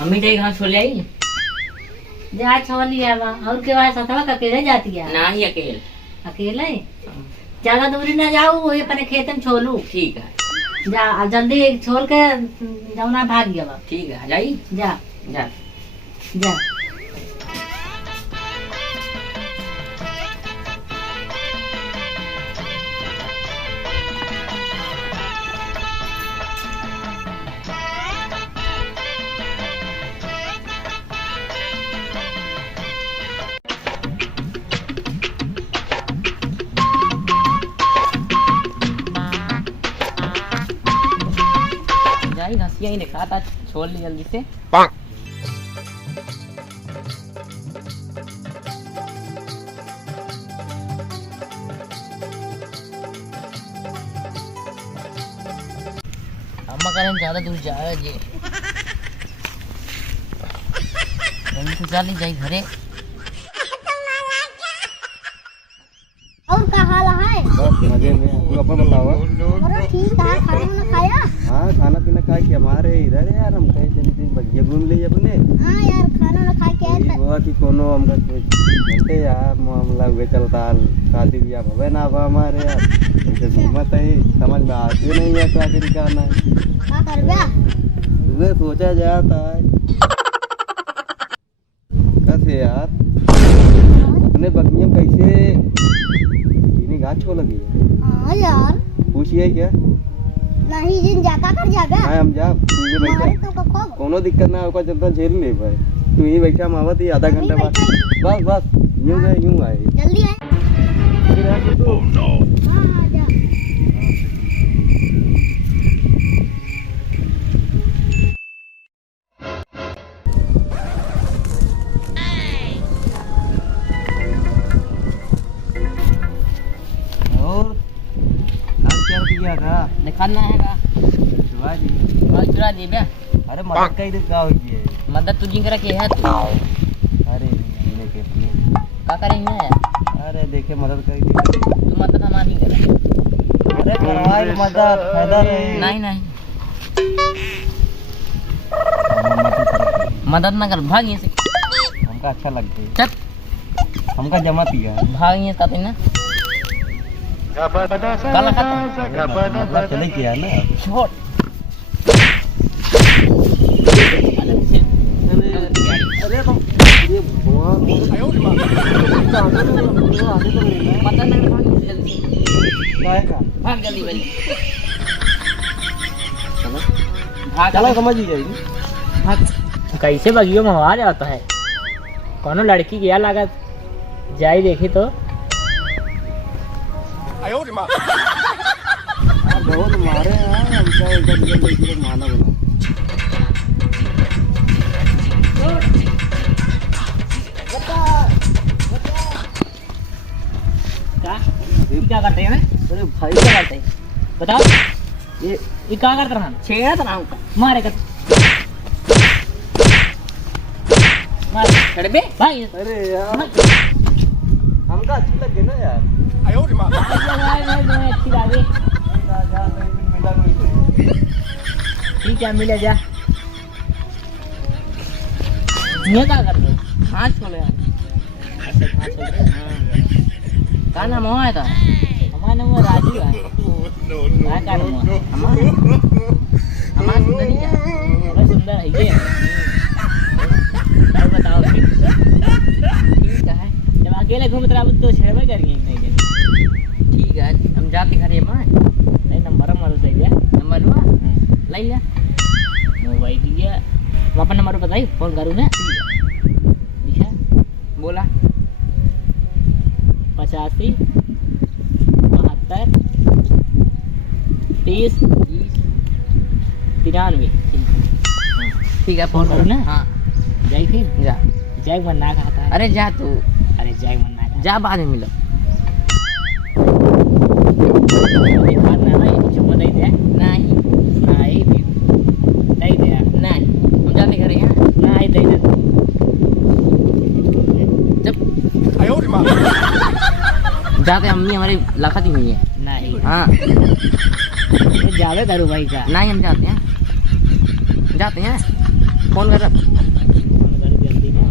अम्मी जाई घास छोड़ आई जा छोड़ लिया बा और के बाद सतवा का अकेले जाती है ना ही अकेले अकेले ज्यादा दूरी ना जाओ वही अपने खेत में छोलू ठीक है जा जल्दी छोड़ के जमुना भाग गया बा ठीक है जाई जा जा जा घसिया ही निकला था छोड़ ली जल्दी से अम्मा करें ज्यादा दूर जाए जी तो चली जाए घरे और का हाल है बस मजे में तू अपन बतावा अरे ठीक है खाना खाया हाँ खाना पीना खा के हमारे इधर यार हम कहीं चली थी बढ़िया घूम लिए अपने हाँ यार खाना खा के आए वो कि कोनो हमका घंटे यार मामला हुए चलता शादी ब्याह होवे ना बा हमारे यार ऐसे घूमत है समझ में आती नहीं है क्या करी करना है का करबे तुझे सोचा जाता है कैसे यार अपने बगनिया कैसे इन्हीं गाछ छो लगी है हाँ यार पूछिए क्या नहीं जिन जाता कर जाबे हाँ हम जा तू ये बैठा मारे तो कखो कोनो दिक्कत ना होगा चलता झेल ले भाई तू ही बैठा मावत ही आधा घंटा बाद बस बस यूं गए यूं आए जल्दी आए फिर आके तू हाँ हाँ जा और आज क्या किया था निकालना है का शिवाजी और चुरा दे बे अरे मदद कई दिन का हो गई मदद तुझी करा के है तू अरे हमने के अपने का करेंगे यार अरे देखे मदद कई दिन तू मदद हमारी नहीं करा अरे कराई मदद फायदा नहीं नहीं मदद ना कर भाग यहाँ से हमका अच्छा लगता है चल हमका जमा पिया भाग यहाँ से ना काला खाता मतलब चले किया ना छोड़ अरे तो ये बुआ मदद ना कर भाग जल्दी काय का भाग जल्दी भाई भाग चला समझ ही जाएगी भाग कैसे बगियों में आवाज आता है कोनो लड़की गया लागत जाई देखी तो बहुत मारे हैं हमका एकदम ये माना बना क्या करते हैं अरे भाई क्या करते हैं बताओ ये क्या करते रहा छेड़ा तो रहा मारे कर मार छड़ बे भाई अरे यार हमका अच्छी लगे ना यार अच्छी लगी ठीक है मिले जा ये क्या कर रहे हाथ छोड़े ऐसे हाथ छोड़ रहे का नाम हुआ था हमारा नाम राजू है क्या का नाम हुआ हमारा सुंदर ही है बहुत सुंदर है ये और बताओ ठीक है जब अकेले घूमते रहो तो छेड़बे करेंगे ठीक है हम जाते घर ये मां नहीं नंबर दे दिया नंबर हुआ ले लिया मोबाइल दिया वापस नंबर बताइए फोन करूँ ना ठीक है बोला 85 72 30 93 ठीक है फोन करूँ ना हाँ जाए फिर जा जैक बनना खाता है अरे जा तू अरे जैक बनना जा बाद में मिलो जाते अम्मी हमारी लाखत ही हुई है नहीं हाँ जावे करूँ भाई का नहीं हम जाते हैं फोन कर फोन कर जल्दी ना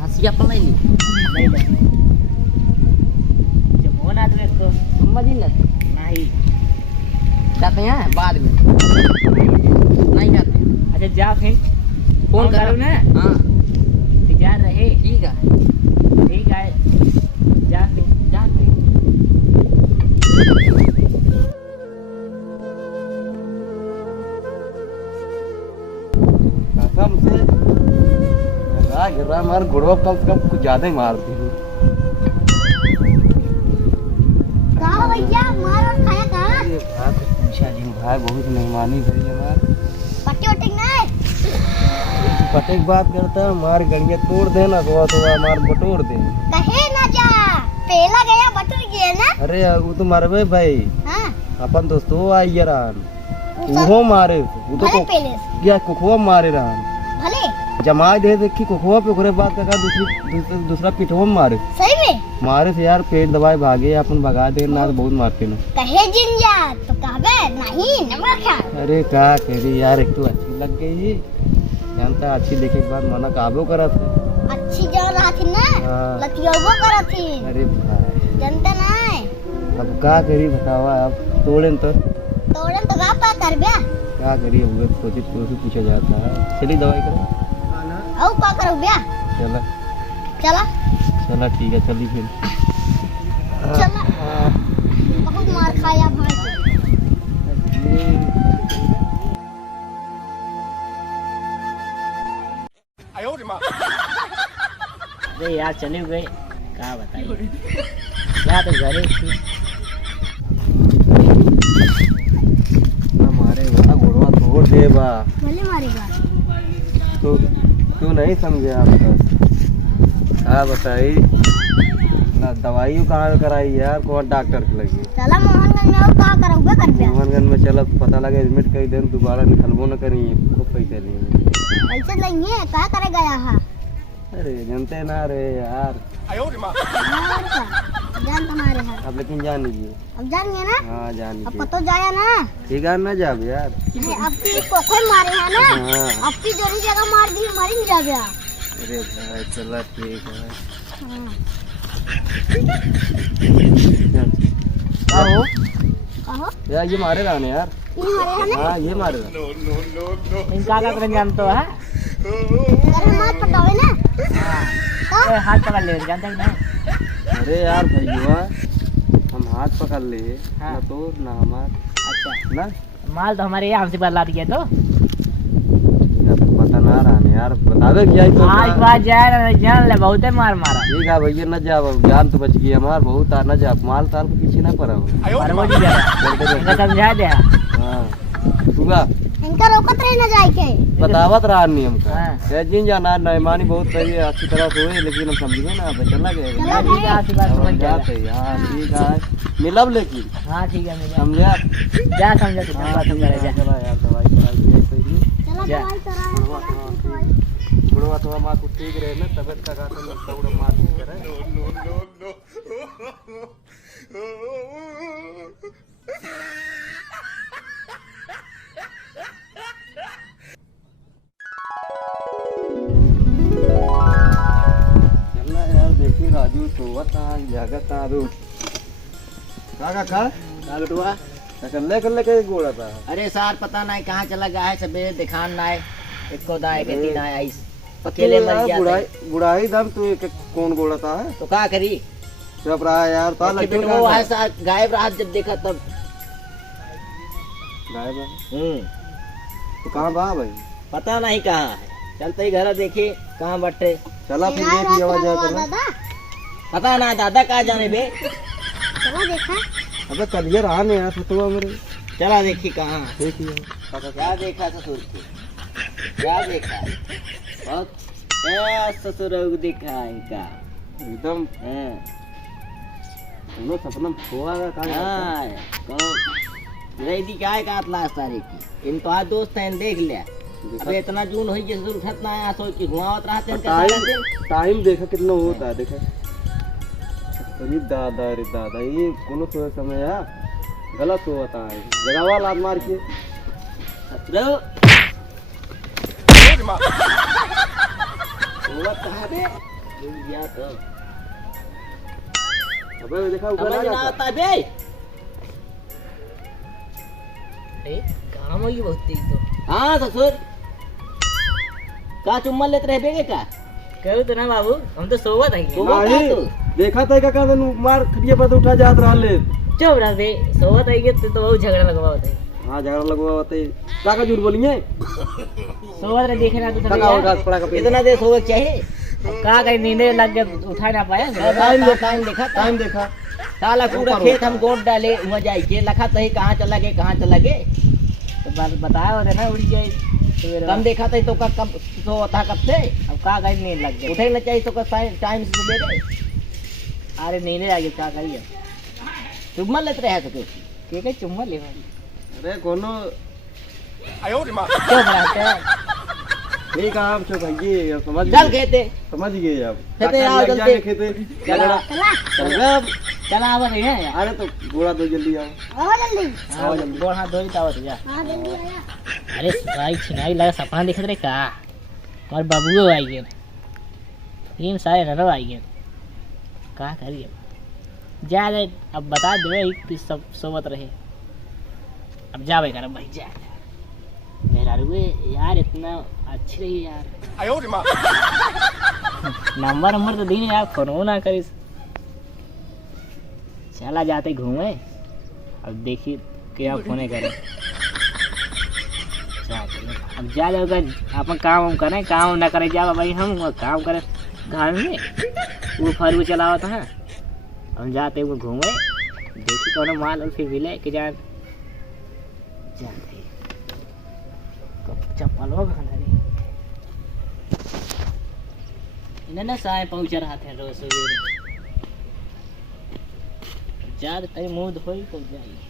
खसिया पर नहीं नहीं ले जब फोन आ तो इसको तुम मत ना नहीं जाते हैं बाद में नहीं जाते हैं। अच्छा जा फिर फोन करो करो ना हाँ तैयार रहे ठीक है ठीक है जा फिर जाते कसम से गिर रहा मार गुड़वा कम से कम कुछ ज्यादा ही मारती हूँ। कहा भैया मार और खाया कहा ये भाई कुछ पूछा जी भाई बहुत मेहमानी भरी है मार पट्टी वट्टी नहीं पटे की बात करता है मार गड़िया तोड़ देना तो मार बटोर दे। कहे ना जा पहला गया बटन गया ना अरे वो तो मारबे भाई हाँ अपन दोस्तों आई यारान वो मारे वो तो भले पहले क्या कुखुआ मारे रहन भले जमा दे देखी कुखुआ पे घरे बात का दूसरा पिठवा में सही में मारे से यार पेट दबाए भागे अपन भगा दे ना तो बहुत मारते ना। कहे जिन जा तो कहबे नहीं नमक खा अरे क्या कह रही यार एक तो अच्छी लग गई जानता अच्छी देखे के बाद मना काबो करा था। अच्छी जो रहा थी ना हाँ। लतियोगो करा थी अरे भाई जनता नहीं अब क्या करी बतावा अब तोड़े तो तोड़न तो गा पा कर बे क्या करी हुए सोची पूछा जाता है। चली दवाई करो औ का करो बे चला चला चला ठीक है चली फिर चला बहुत मार खाया भाई अरे यार चले गए क्या बताइए क्या तो घरे थी हमारे बड़ा घोड़वा तोड़ दे बा भले मारेगा तो क्यों नहीं समझे आप हाँ बताई ना दवाई कहाँ कराई यार कौन डॉक्टर की लगी चला मोहनगंज में और का करो बे कर बे मोहनगंज में चला पता लगे एडमिट कई दिन दोबारा निकलबो न करी खूब पैसे लेंगे पैसे लेंगे का करे गया है अरे जानते ना रे यार और का जान तुम्हारे है अब लेकिन जान लीजिए अब जान गए ना हाँ जान अब लीजिए पतो जाया ना ठीक है ना जाब यार नहीं, अब की कोई मारे है ना हाँ अब की जोरी जगह मार दी मारी नहीं जा गया अरे भाई चला ठीक है हाँ। कहो कहो यार ये मारे रहने यार ये मारे है ना हाँ ये मारे रहने इनका क्या करने जानते हो है अगर हम हाथ पटावे ना तो हाथ पकड़ ले जानते हैं नहीं अरे यार भैया हम हाथ पकड़ ले हाँ। ना तो ना हमार अच्छा ना माल तो हमारे यहाँ हमसे बदला दिया तो पता ना रहने यार बता दो क्या तो आज बात जाए ना जान ले बहुत मार मारा ठीक है भैया न जाब अब जान तो बच गई हमार बहुत आ न जाब माल ताल के पीछे ना पड़ा पर वो नहीं जा इनका समझा दे हाँ सुगा इनका रोकत रहे ना जाए के बतावत रहा नियम का हाँ। जिन जाना मेहमानी बहुत सही है अच्छी तरह से हुई लेकिन हम समझिए ना अब चला गए चला ठीक है आपकी बात समझ गया जाते हाँ ठीक है मिलब लेकिन हाँ ठीक है मैं समझा जा समझा तू बात समझा जा चला यार दवाई कराई सही चला जा। दवाई कराए बुढ़वा थोड़ा माँ को ठीक रहे ना तबियत का गाते में थोड़ा माँ ठीक करे चलना यार देखिए राजू सोवत कहाँ जागत कहाँ अभी कहाँ बटुआ कल्ले के गोड़ा था अरे सार पता नहीं कहाँ चला गया है सबेरे दिखान ना है एक दाए के तीन आए आई अकेले मर गया था। बुढ़ाई दम तू कौन गोड़ा था है तो क्या करी चुप रहा यार था उसके दिन वो है सार गायब रहा जब देखा तब गायब है तो कहाँ बा भाई पता नहीं कहाँ है चलते ही घर देखे कहाँ बटे चला फिर देख लिया आवाज आया चला दादा पता ना दादा कहाँ जाने बे चला देखा अबे कलियर आ नहीं यार तो मेरे चला देखी कहाँ देखिए क्या देखा ससुर को क्या देखा बहुत क्या ससुर को देखा इनका एकदम हाँ दोनों सपना में खोआ का कहाँ हाँ कौन रेडी क्या है का लास्ट तारीख की इन तो आज दोस्त हैं देख लिया अबे इतना जून हुई जैसे उठत ना आया सोच की हुआवत रहते हैं टाइम सारा दिन टाइम देखा कितना होता है देखा अरे दादा ये कोनो तो समय है गलत होता है जगह वाला मार के रो सोवत कहाँ रे? गया तो अबे देखा ऊपर समझ आ ना गया आता बे। ए काम होगी बहुत तेज तो। हाँ ससुर का चुम्मा लेते रह बेगे का कहू तो ना बाबू, हम तो सोवत है। सोवत नहीं, है तू? देखा था का तनु मार खटिया पर उठा जात रहले। चुप रह बे, सोवत है तो बहुत झगड़ा लगवावत है। हाँ झगड़ा लगवा होते का झूठ बोलिए सोवत रहे देखे ना तो का होगा पड़ा का इतना देर सोवे चाहिए। अब का कहीं नींदे लग गया, उठा ना पाया। टाइम देखा साला पूरा खेत हम गोद डाले वहाँ जाए के लखा तही कहाँ चला गए तो बताया होता ना उड़ जाए सवेरे। कम देखा तही तो कब तो था कब से अब का कहीं नींद लग गया। उठे ना चाहिए तो टाइम से सवेरे। अरे नींदे आ गई, का करिए। चुम्मा लेते रहे तो के कहीं चुम्मा ले अरे कोनो क्यों बनाते हैं? ठीक है आप चुप भैया समझ चल गए खेते समझ गए आप खेते आओ लग जल्दी। जाके खेते चला चल अब चला आवा नहीं है यार। अरे तो घोड़ा दो जल्दी आओ आओ जल्दी। आओ जल्दी गोड़ हाथ धोई तावत जा। हाँ जल्दी आया। अरे सुनाई छिनाई लगा सपना दिखत रे का। और बाबू आई गए, तीन सारे नरो आई गए। का करिए जा रे, अब बता दे सब सोवत रहे। अब जा भाई कर भाई जा। मेरा रुए यार इतना अच्छी रही यार। नंबर तो दी नहीं यार, फोन ना करिस। चला जाते घूमे, अब देखिए क्या फोन करे। अब जा जाओगा अपन काम हम करें, काम ना करे जा भाई हम काम करें घर में। वो फरू चलावा था, हम जाते हुए घूमे देखी कौन माल और फिर मिले कि जान जाते चप्पल हो इन्हें ना साए पहुंच रहा थे रोज सवेरे। जा कहीं मुँह धोई तो जाइए।